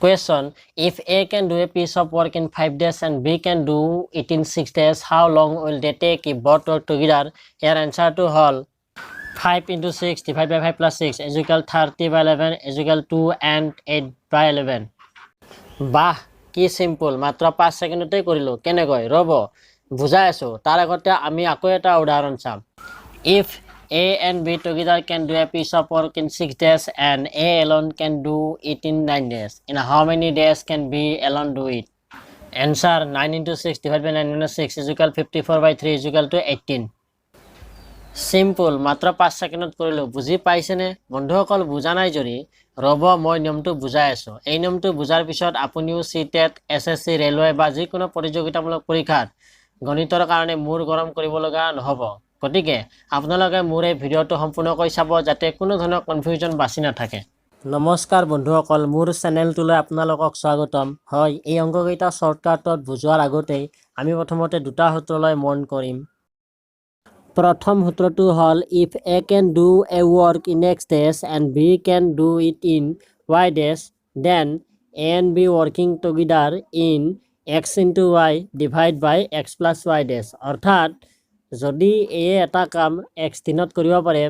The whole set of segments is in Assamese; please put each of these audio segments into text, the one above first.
Question: If A can do a piece of work in 5 days and B can do it in 6 days, how long will they take if both work together? Your answer to all. 5 into 6 divided by 5 plus 6 is equal 30 by 11 is equal 2 and 8 by 11. বাহ কি সিম্পল, মাত্ৰ 5 সেকেন্ডতে কৰিলো। কেনেকৈ ৰব বুজাই আছো। তাৰ আগতে আমি আকৌ এটা উদাহৰণ চাম। If A and B together can do a piece of work in 6 days and A alone can do it in 9 days, in how many days can B alone do it? Answer: 9 into 6 divided by 9 minus 6 is equal 54 by 3 is equal to 18. Simple, মাত্ৰ 5 সেকেন্ডত কৰিলো। বুজি পাইছেনে বন্ধুসকল? বুজা নাই যদি ৰব মই নিয়মটো বুজাই আছো। এই নিয়মটো বুজাৰ পিছত আপুনিও CTET, SSC, ৰেলৱে বা যিকোনো প্ৰতিযোগিতামূলক পৰীক্ষাত গণিতৰ কাৰণে মূৰ গৰম কৰিব লগা নহব। গতিকে আপোনালোকে মোৰ এই ভিডিঅ'টো সম্পূৰ্ণকৈ চাব যাতে কোনো ধৰণৰ কনফিউজন বাছি নাথাকে। নমস্কাৰ বন্ধুসকল, মোৰ চেনেলটোলৈ আপোনালোকক স্বাগতম। হয়, এই অংককেইটা শ্বৰ্টকাটত বুজোৱাৰ আগতেই আমি প্ৰথমতে দুটা সূত্ৰলৈ মন কৰিম। প্ৰথম সূত্ৰটো হ'ল if A can do a work in X days and B can do it in Y days, then A and B working together in X into Y divided by X plus Y days. অৰ্থাৎ যদি A এটা কাম X দিনত কৰিব পাৰে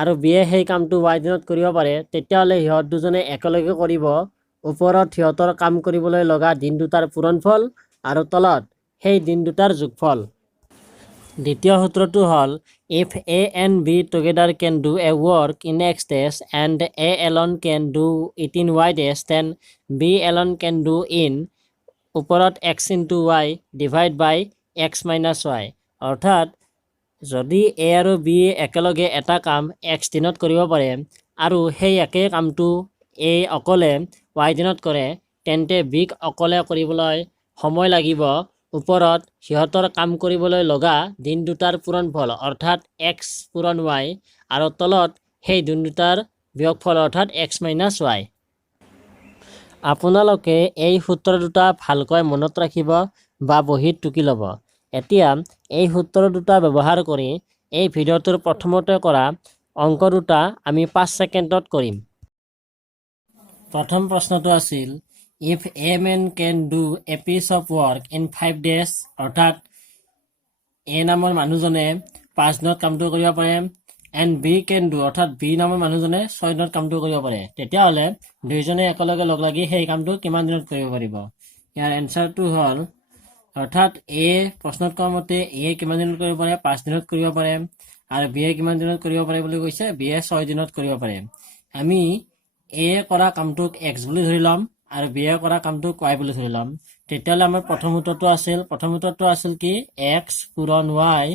আৰু B সেই কামটো Y দিনত কৰিব পাৰে, তেতিয়াহ'লে সিহঁত দুজনে একেলগে কৰিব ওপৰত সিহঁতৰ কাম কৰিবলৈ লগা দিন দুটাৰ পূৰণফল আৰু তলত সেই দিন দুটাৰ যোগফল। দ্বিতীয় সূত্ৰটো হ'ল if A and B together can do a work in X days and A alone can do it in Y days, then B alone can do in ওপৰত X into Y divide by X minus Y. অৰ্থাৎ যদি A আৰু B একেলগে এটা কাম X দিনত কৰিব পাৰে আৰু সেই একে কামটো A অকলে Y দিনত কৰে, তেন্তে Bক অকলে কৰিবলৈ সময় লাগিব ওপৰত সিহঁতৰ কাম কৰিবলৈ লগা দিন দুটাৰ পূৰণফল অৰ্থাৎ X পূৰণ Y আৰু তলত সেই দিন দুটাৰ বিয়োগফল অৰ্থাৎ X minus Y. আপোনালোকে এই সূত্ৰ দুটা ভালকৈ মনত ৰাখিব বা বহীত টুকি ল'ব। এতিয়া এই সূত্ৰ দুটা ব্যৱহাৰ কৰি এই ভিডিঅ'টোৰ প্ৰথমতে কৰা অংক দুটা আমি 5 সেকেন্ডত কৰিম। প্ৰথম প্ৰশ্নটো আছিল if A man can do a piece of work in 5 days, অৰ্থাৎ A নামৰ মানুহজনে 5 দিনত কামটো কৰিব পাৰে and B can do, অৰ্থাৎ B নামৰ মানুহজনে 6 দিনত কামটো কৰিব পাৰে, তেতিয়াহ'লে দুইজনে একেলগে লগ লাগি সেই কামটো কিমান দিনত কৰিব পাৰিব? ইয়াৰ এনচাৰটো হ'ল অৰ্থাৎ A প্ৰশ্নত কোৱা মতে A কিমান দিনত কৰিব পাৰে? 5 দিনত কৰিব পাৰে আৰু B কিমান দিনত কৰিব পাৰে বুলি কৈছে? B 6 দিনত কৰিব পাৰে। আমি A কৰা কামটোক X বুলি ধৰি ল'ম আৰু B কৰা কামটোক Y বুলি ধৰি ল'ম। তেতিয়াহ'লে আমাৰ প্ৰথম সূত্ৰটো আছিল কি? X পূৰণ Y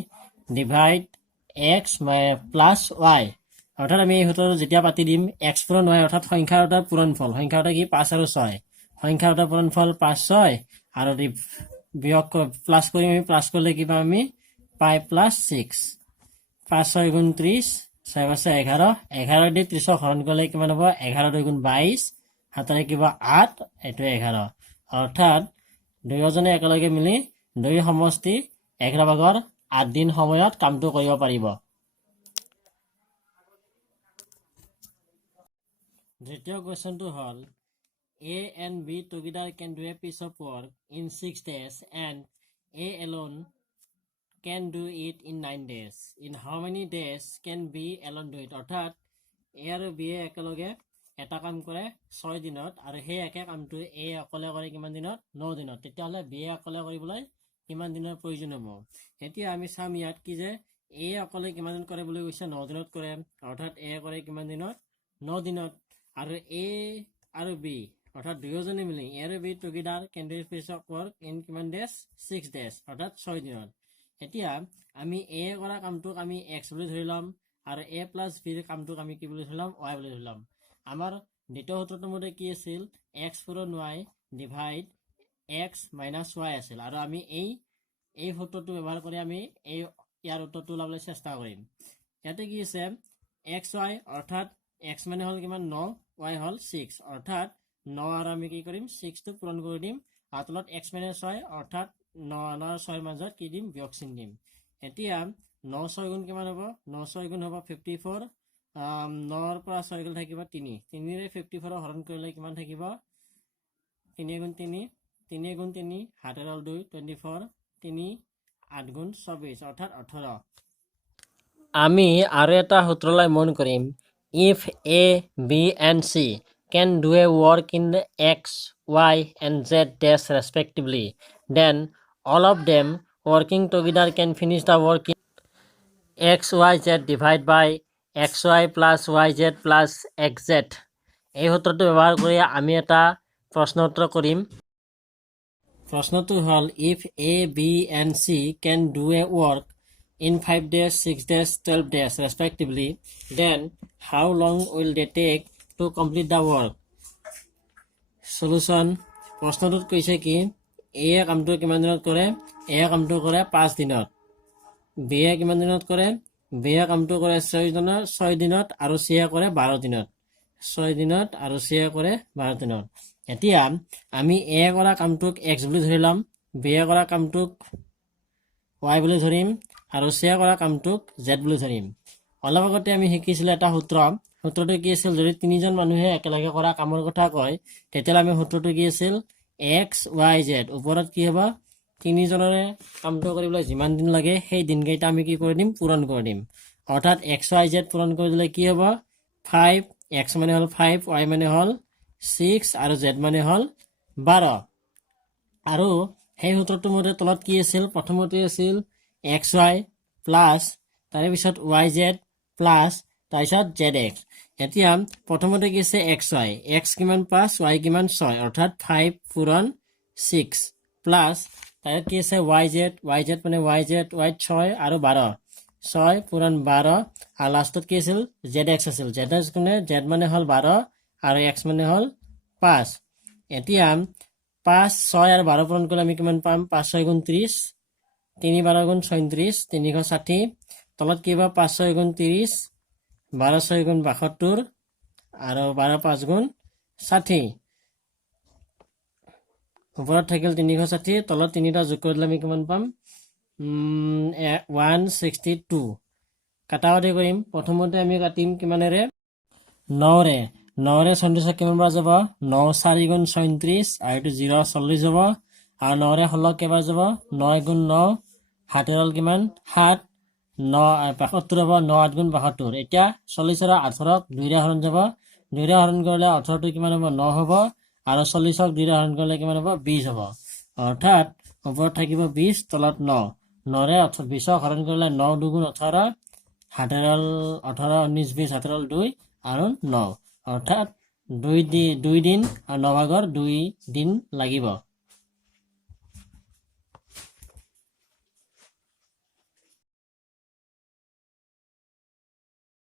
divide X plus Y। অৰ্থাৎ আমি এই সূত্ৰটো যেতিয়া পাতি দিম X পূৰণ Y অৰ্থাৎ সংখ্যা দুটাৰ পূৰণফল। সংখ্যা দুটা কি? 5 আৰু 6। সংখ্যা দুটাৰ পূৰণফল 5, 6 আৰু বিয়োগ প্লাছ কৰিম। আমি প্লাছ কৰিলে কি পাম? আমি পাই প্লাছ 6। 5, 6 গুণ 30, 6 5 11, 11 দি 30 হৰণ কৰিলে কিমান হ'ব? 11 2 গুণ 22, 7 কিবা 8, এইটো 11। অৰ্থাৎ দুয়োজনে একেলগে মিলি 2 সমষ্টি 11 ভাগৰ 8 দিন সময়ত কামটো কৰিব পাৰিব। দ্বিতীয় কুৱেশ্যনটো হ'ল A and B together can do a piece of work in 6 days and A alone can do it in 9 days. In how many days can B alone do it? অৰ্থাৎ A আৰু B একেলগে এটা কাম কৰে 6 দিনত আৰু সেই একে কামটো A অকলে কৰে কিমান দিনত? 9 দিনত। তেতিয়াহ'লে B অকলে কৰিবলৈ কিমান দিনৰ প্ৰয়োজন হ'ব? এতিয়া আমি চাম ইয়াত কি যে A অকলে কিমান দিন কৰে বুলি কৈছে? 9 দিনত কৰে। অৰ্থাৎ A কৰে কিমান দিনত? 9 দিনত। আৰু A আৰু B অৰ্থাৎ দুয়োজনে মিলি A আৰু B together can do a piece of work in কিমান days? 6 days অৰ্থাৎ 6 দিনত। এতিয়া আমি A কৰা কামটোক আমি X বুলি ধৰি ল'ম আৰু A প্লাছ B কামটোক আমি কি বুলি ধৰি ল'ম? Y বুলি ধৰি ল'ম। আমাৰ দ্বিতীয় সূত্ৰটোৰ মতে কি আছিল? X পূৰণ Y divide X minus Y আছিল আৰু আমি এই সূত্ৰটো ব্যৱহাৰ কৰি আমি ইয়াৰ উত্তৰটো ওলাবলৈ চেষ্টা কৰিম। ইয়াতে কি আছে? XY অৰ্থাৎ X মানে হ'ল কিমান? 9, Y হ'ল 6 অৰ্থাৎ 9 আৰু আমি কি কৰিম? 6টো পূৰণ কৰি দিম আৰু তলত X মাইনাছ Y অৰ্থাৎ 9 আৰু 6ৰ মাজত কি দিম? বিয়োগ চিন দিম। এতিয়া 9 6 গুণ কিমান হ'ব? 9 6 গুণ হ'ব 54। 9ৰ পৰা 6 গ'লে থাকিব 3। 3ৰে 54 হৰণ কৰিলে কিমান থাকিব? 3 গুণ 3 3 গুণ 3 7 হল 2 24 3 8 গুণ 24 অর্থাৎ 18 আমি আৰু এটা সূত্ৰলৈ মন কৰিম if a b and c can do a work in the x y and z dash respectively then all of them working together can finish the work in x y z divided by x y plus y z plus x z এই সূত্ৰটো ব্যৱহাৰ কৰি আমি এটা প্ৰশ্ন উত্তৰ কৰিম প্ৰশ্নটো হ'ল if a b and c can do a work in 5 days 6 days 12 days respectively then how long will they take to complete the work solution প্ৰশ্নটোত কৈছে কি a কামটো কিমান দিনত কৰে a কামটো কৰে 5 দিনত b কিমান দিনত কৰে b কামটো কৰে 6 দিনত আৰু c কৰে 12 দিনত 6 দিনত আৰু c কৰে 12 দিনত এতিয়া আমি a কৰা কামটোক x বুলি ধৰিলাম b কৰা কামটোক y বুলি ধৰিম আৰু c কৰা কামটোক z বুলি ধৰিম অলপ আগতে আমি শিকিছিলো এটা সূত্ৰটো কি আছিল যদি তিনিজন মানুহে একেলগে কৰা কামৰ কথা কয় তেতিয়া আমি সূত্ৰটো কি আছিল x y z ওপৰত কি হ'ব তিনিজনৰে কামটো কৰিবলৈ যিমান দিন লাগে সেই দিনকেইটা আমি কি কৰি দিম পূৰণ কৰি দিম অৰ্থাৎ x y z পূৰণ কৰি দিলে কি হ'ব 5 x মানে হ'ল 5 y মানে হ'ল 6 আৰু z মানে হ'ল 12 আৰু সেই সূত্ৰটোৰ মতে তলত কি আছিল প্ৰথমতে আছিল xy প্লাস তাৰে পিছত yz প্লাস তাৰপিছত zx এতিয়া প্ৰথমতে কি আছে xy x কিমান 5 y কিমান 6 অৰ্থাৎ 5 পূৰণ 6 প্লাস তাৰে কি আছে yz মানে yz y 6 আৰু 12 6 পূৰণ 12 আৰু লাষ্টত কি আছিল zx আছিল zx কোনে z মানে হ'ল 12 আৰু x মানে হ'ল 5 এতিয়া 5 6 আৰু 12 পূৰণ কৰিলে আমি কিমান পাম 5 6 গুণ 30 3 12 গুণ 36 360 তলত কি হ'ব 5 6 গুণ 30 12 6 গুণ 72 আৰু 12 5 গুণ 60 ওপৰত থাকিল 360 তলত তিনিটা যোগ কৰি দিলে আমি কিমান পাম 162 কাটাকাটি কৰিম প্ৰথমতে আমি কাটিম কিমানেৰে 9ৰে 9ৰে 36 কিমান বাৰ যাব 9 4 গুণ 37 আৰু এইটো 0 40 যাব আৰু 9ৰে 16 কেইবাৰ যাব 9 গুণ 9 7 হ'ল কিমান 7 9 75 হ'ব 9 8 গুণ 72 এতিয়া 40 আৰু 18ক 2ৰে হৰণ যাব 2ৰে হৰণ কৰিলে 18টো কিমান হ'ব 9 হ'ব আৰু 40ক 2ৰে হৰণ কৰিলে কিমান হ'ব 20 হ'ব অৰ্থাৎ ওপৰত থাকিব 20 তলত 9 9ৰে 20ক হৰণ কৰিলে 9 2 গুণ 18 7 হ'ল 18 19 20 7 হ'ল 2 আৰু 9 অৰ্থাৎ 2 দিন আৰু 9 ভাগৰ 2 দিন লাগিব